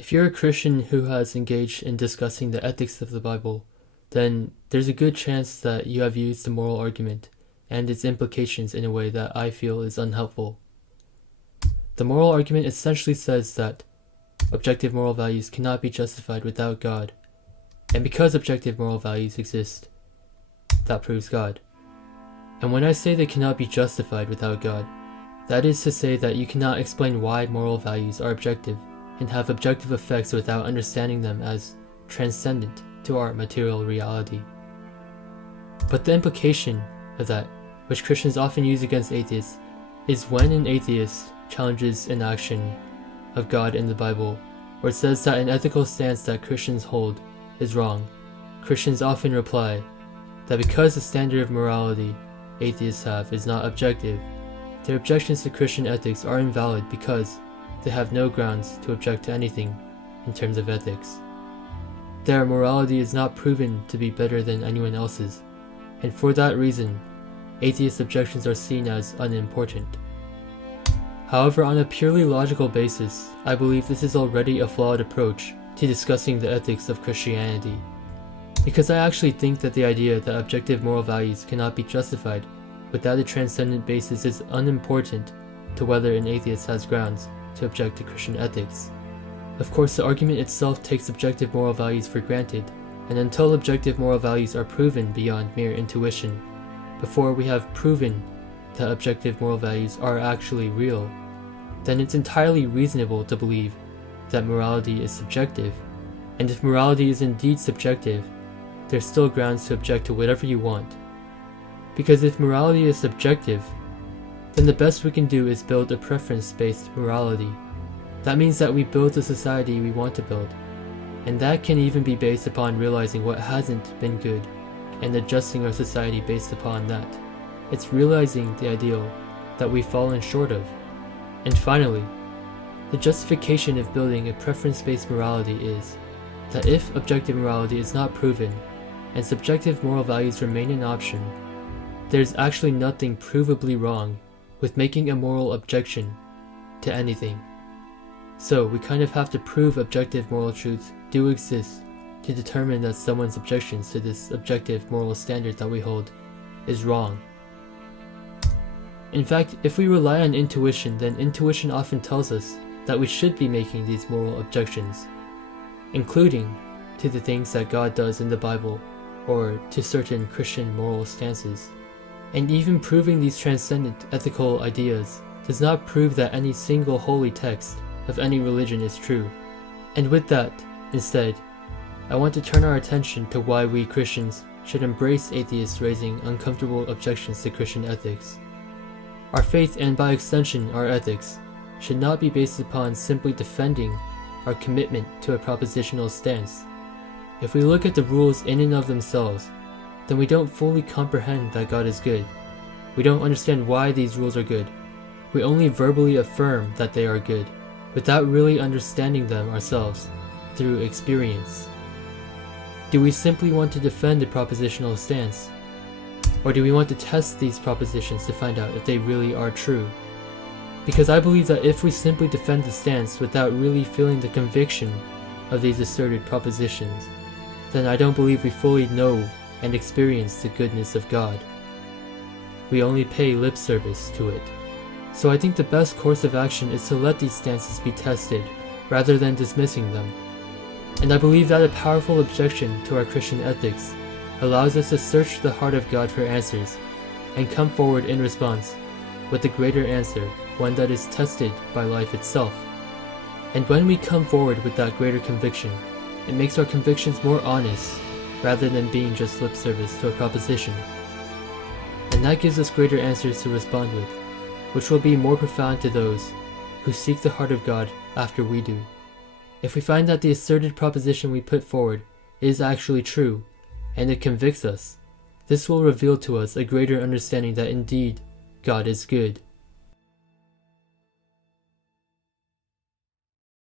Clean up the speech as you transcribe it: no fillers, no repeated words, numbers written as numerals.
If you're a Christian who has engaged in discussing the ethics of the Bible, then there's a good chance that you have used the moral argument and its implications in a way that I feel is unhelpful. The moral argument essentially says that objective moral values cannot be justified without God, and because objective moral values exist, that proves God. And when I say they cannot be justified without God, that is to say that you cannot explain why moral values are objective and have objective effects without understanding them as transcendent to our material reality. But the implication of that, which Christians often use against atheists, is when an atheist challenges an action of God in the Bible, or says that an ethical stance that Christians hold is wrong, Christians often reply that because the standard of morality atheists have is not objective, their objections to Christian ethics are invalid because they have no grounds to object to anything in terms of ethics. Their morality is not proven to be better than anyone else's, and for that reason, atheist objections are seen as unimportant. However, on a purely logical basis, I believe this is already a flawed approach to discussing the ethics of Christianity, because I actually think that the idea that objective moral values cannot be justified without a transcendent basis is unimportant to whether an atheist has grounds to object to Christian ethics. Of course, the argument itself takes objective moral values for granted, and until objective moral values are proven beyond mere intuition, before we have proven that objective moral values are actually real, then it's entirely reasonable to believe that morality is subjective, and if morality is indeed subjective, there's still grounds to object to whatever you want. Because if morality is subjective, then the best we can do is build a preference-based morality. That means that we build the society we want to build, and that can even be based upon realizing what hasn't been good and adjusting our society based upon that. It's realizing the ideal that we've fallen short of. And finally, the justification of building a preference-based morality is that if objective morality is not proven and subjective moral values remain an option, there's actually nothing provably wrong with making a moral objection to anything. So we kind of have to prove objective moral truths do exist to determine that someone's objections to this objective moral standard that we hold is wrong. In fact, if we rely on intuition, then intuition often tells us that we should be making these moral objections, including to the things that God does in the Bible or to certain Christian moral stances. And even proving these transcendent ethical ideas does not prove that any single holy text of any religion is true. And with that, instead, I want to turn our attention to why we Christians should embrace atheists raising uncomfortable objections to Christian ethics. Our faith, and by extension our ethics, should not be based upon simply defending our commitment to a propositional stance. If we look at the rules in and of themselves, then we don't fully comprehend that God is good. We don't understand why these rules are good. We only verbally affirm that they are good, without really understanding them ourselves through experience. Do we simply want to defend a propositional stance? Or do we want to test these propositions to find out if they really are true? Because I believe that if we simply defend the stance without really feeling the conviction of these asserted propositions, then I don't believe we fully know and experience the goodness of God. We only pay lip service to it. So I think the best course of action is to let these stances be tested, rather than dismissing them. And I believe that a powerful objection to our Christian ethics allows us to search the heart of God for answers, and come forward in response with a greater answer, one that is tested by life itself. And when we come forward with that greater conviction, it makes our convictions more honest, rather than being just lip service to a proposition. And that gives us greater answers to respond with, which will be more profound to those who seek the heart of God after we do. If we find that the asserted proposition we put forward is actually true, and it convicts us, this will reveal to us a greater understanding that indeed God is good.